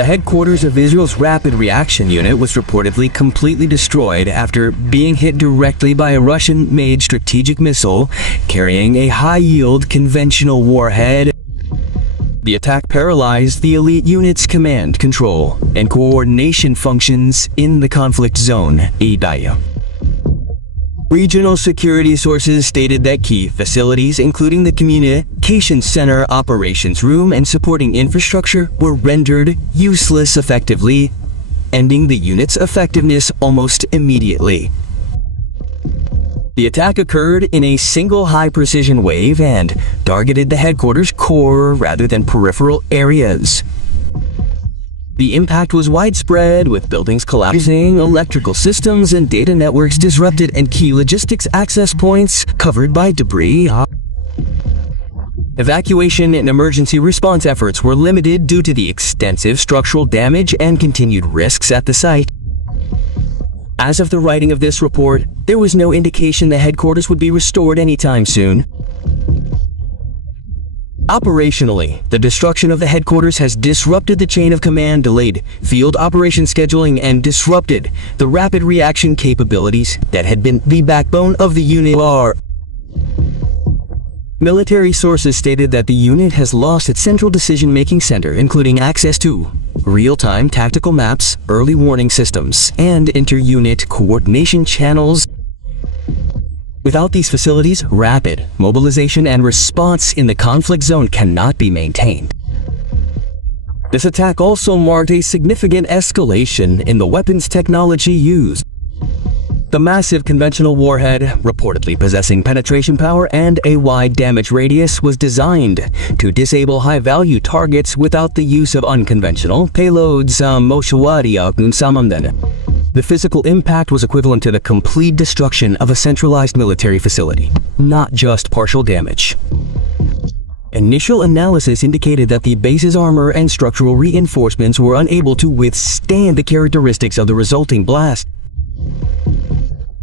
The headquarters of Israel's Rapid Reaction Unit was reportedly completely destroyed after being hit directly by a Russian-made strategic missile carrying a high-yield conventional warhead. The attack paralyzed the elite unit's command, control, and coordination functions in the conflict zone, Idaya. Regional security sources stated that key facilities, including the communications center, operations room, and supporting infrastructure, were rendered useless effectively, ending the unit's effectiveness almost immediately. The attack occurred in a single high-precision wave and targeted the headquarters' core rather than peripheral areas. The impact was widespread, with buildings collapsing, electrical systems and data networks disrupted, and key logistics access points covered by debris. Evacuation and emergency response efforts were limited due to the extensive structural damage and continued risks at the site. As of the writing of this report, there was no indication the headquarters would be restored anytime soon. Operationally, the destruction of the headquarters has disrupted the chain of command, delayed field operation scheduling, and disrupted the rapid reaction capabilities that had been the backbone of the unit. Military sources stated that the unit has lost its central decision-making center, including access to real-time tactical maps, early warning systems, and inter-unit coordination channels. Without these facilities, rapid mobilization and response in the conflict zone cannot be maintained. This attack also marked a significant escalation in the weapons technology used. The massive conventional warhead, reportedly possessing penetration power and a wide damage radius, was designed to disable high-value targets without the use of unconventional payloads. The physical impact was equivalent to the complete destruction of a centralized military facility, not just partial damage. Initial analysis indicated that the base's armor and structural reinforcements were unable to withstand the characteristics of the resulting blast.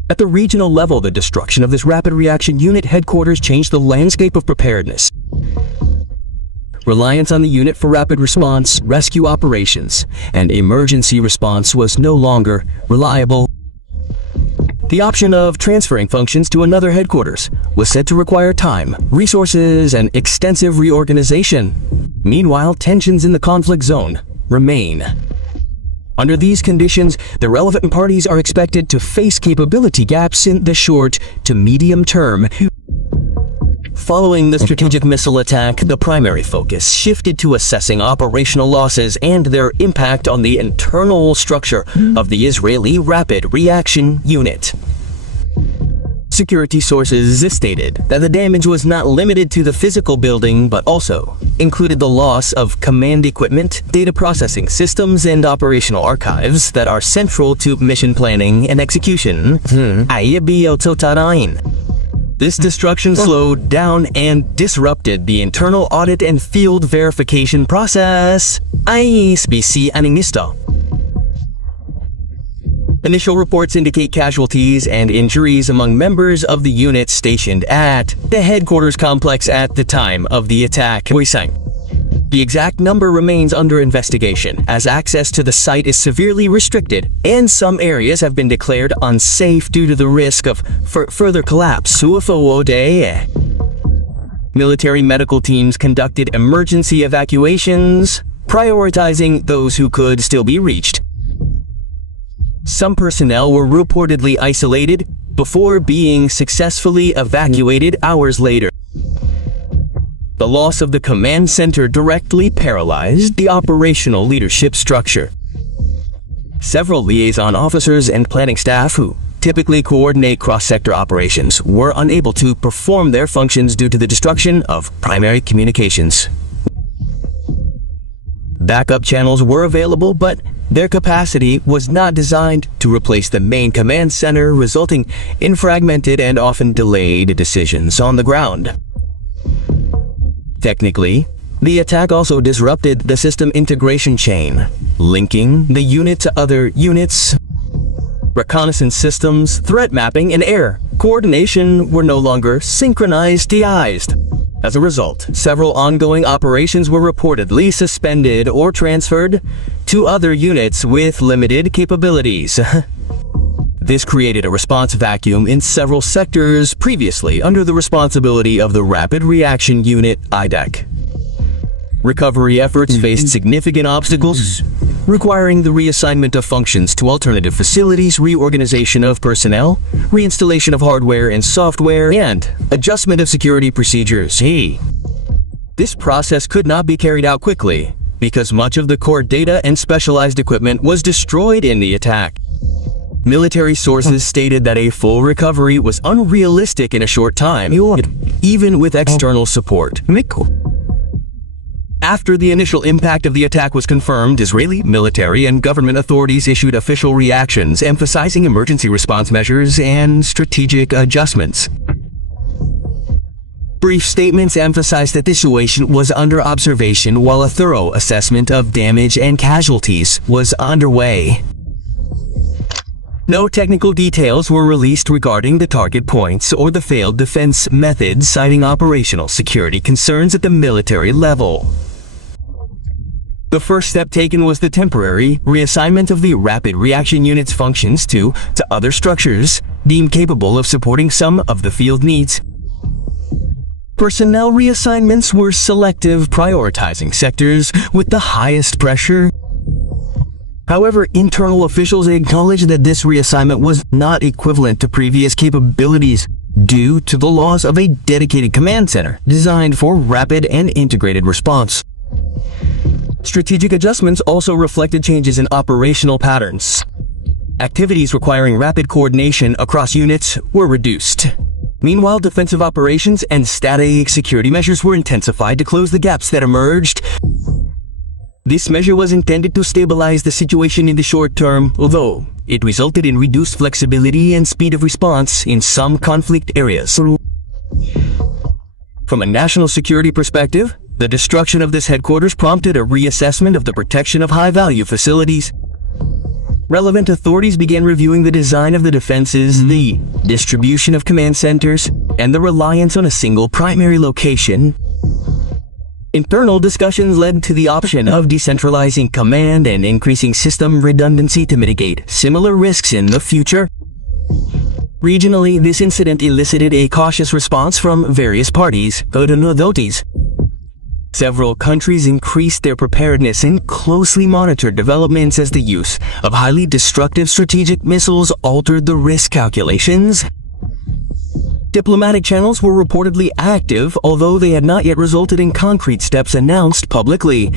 At the regional level, the destruction of this Rapid Reaction Unit headquarters changed the landscape of preparedness. Reliance on the unit for rapid response, rescue operations, and emergency response was no longer reliable. The option of transferring functions to another headquarters was said to require time, resources, and extensive reorganization. Meanwhile, tensions in the conflict zone remain. Under these conditions, the relevant parties are expected to face capability gaps in the short to medium term. Following the strategic missile attack, the primary focus shifted to assessing operational losses and their impact on the internal structure of the Israeli Rapid Reaction Unit. Security sources stated that the damage was not limited to the physical building, but also included the loss of command equipment, data processing systems, and operational archives that are central to mission planning and execution. This destruction slowed down and disrupted the internal audit and field verification process. Initial reports indicate casualties and injuries among members of the unit stationed at the headquarters complex at the time of the attack. The exact number remains under investigation, as access to the site is severely restricted, and some areas have been declared unsafe due to the risk of further collapse. Military medical teams conducted emergency evacuations, prioritizing those who could still be reached. Some personnel were reportedly isolated before being successfully evacuated hours later. The loss of the command center directly paralyzed the operational leadership structure. Several liaison officers and planning staff who typically coordinate cross-sector operations were unable to perform their functions due to the destruction of primary communications. Backup channels were available, but their capacity was not designed to replace the main command center, resulting in fragmented and often delayed decisions on the ground. Technically, the attack also disrupted the system integration chain, linking the unit to other units. Reconnaissance systems, threat mapping, and air coordination were no longer synchronized. As a result, several ongoing operations were reportedly suspended or transferred to other units with limited capabilities. This created a response vacuum in several sectors previously under the responsibility of the Rapid Reaction Unit (IDEC). Recovery efforts faced significant obstacles, requiring the reassignment of functions to alternative facilities, reorganization of personnel, reinstallation of hardware and software, and adjustment of security procedures. This process could not be carried out quickly, because much of the core data and specialized equipment was destroyed in the attack. Military sources stated that a full recovery was unrealistic in a short time, even with external support. After the initial impact of the attack was confirmed, Israeli military and government authorities issued official reactions emphasizing emergency response measures and strategic adjustments. Brief statements emphasized that the situation was under observation while a thorough assessment of damage and casualties was underway. No technical details were released regarding the target points or the failed defense methods, citing operational security concerns at the military level. The first step taken was the temporary reassignment of the Rapid Reaction Unit's functions to other structures deemed capable of supporting some of the field needs. Personnel reassignments were selective, prioritizing sectors with the highest pressure. However, internal officials acknowledged that this reassignment was not equivalent to previous capabilities due to the loss of a dedicated command center designed for rapid and integrated response. Strategic adjustments also reflected changes in operational patterns. Activities requiring rapid coordination across units were reduced. Meanwhile, defensive operations and static security measures were intensified to close the gaps that emerged. This measure was intended to stabilize the situation in the short term, although it resulted in reduced flexibility and speed of response in some conflict areas. From a national security perspective, the destruction of this headquarters prompted a reassessment of the protection of high-value facilities. Relevant authorities began reviewing the design of the defenses, the distribution of command centers, and the reliance on a single primary location. Internal discussions led to the option of decentralizing command and increasing system redundancy to mitigate similar risks in the future. Regionally, this incident elicited a cautious response from various parties. Several countries increased their preparedness and closely monitored developments as the use of highly destructive strategic missiles altered the risk calculations. Diplomatic channels were reportedly active, although they had not yet resulted in concrete steps announced publicly.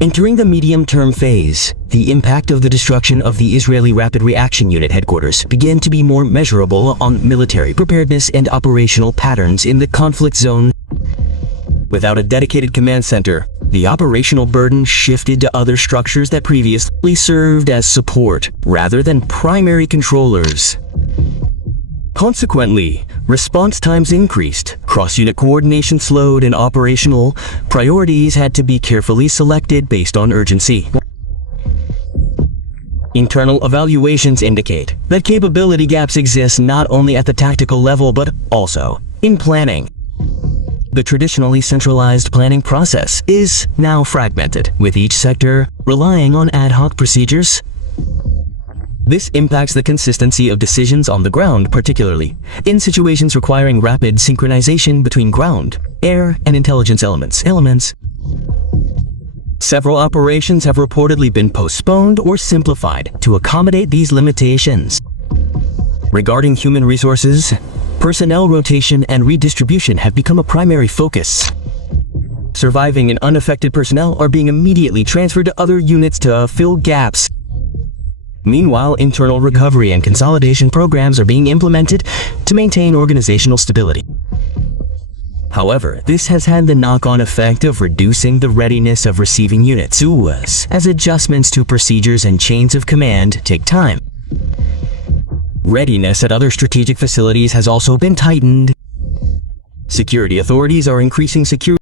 Entering the medium-term phase, the impact of the destruction of the Israeli Rapid Reaction Unit headquarters began to be more measurable on military preparedness and operational patterns in the conflict zone. Without a dedicated command center, the operational burden shifted to other structures that previously served as support rather than primary controllers. Consequently, response times increased, cross-unit coordination slowed, and operational priorities had to be carefully selected based on urgency. Internal evaluations indicate that capability gaps exist not only at the tactical level but also in planning. The traditionally centralized planning process is now fragmented, with each sector relying on ad hoc procedures. This impacts the consistency of decisions on the ground, particularly in situations requiring rapid synchronization between ground, air, and intelligence elements. Several operations have reportedly been postponed or simplified to accommodate these limitations. Regarding human resources, personnel rotation and redistribution have become a primary focus. Surviving and unaffected personnel are being immediately transferred to other units to fill gaps. Meanwhile, internal recovery and consolidation programs are being implemented to maintain organizational stability. However, this has had the knock-on effect of reducing the readiness of receiving units, as adjustments to procedures and chains of command take time. Readiness at other strategic facilities has also been tightened. Security authorities are increasing security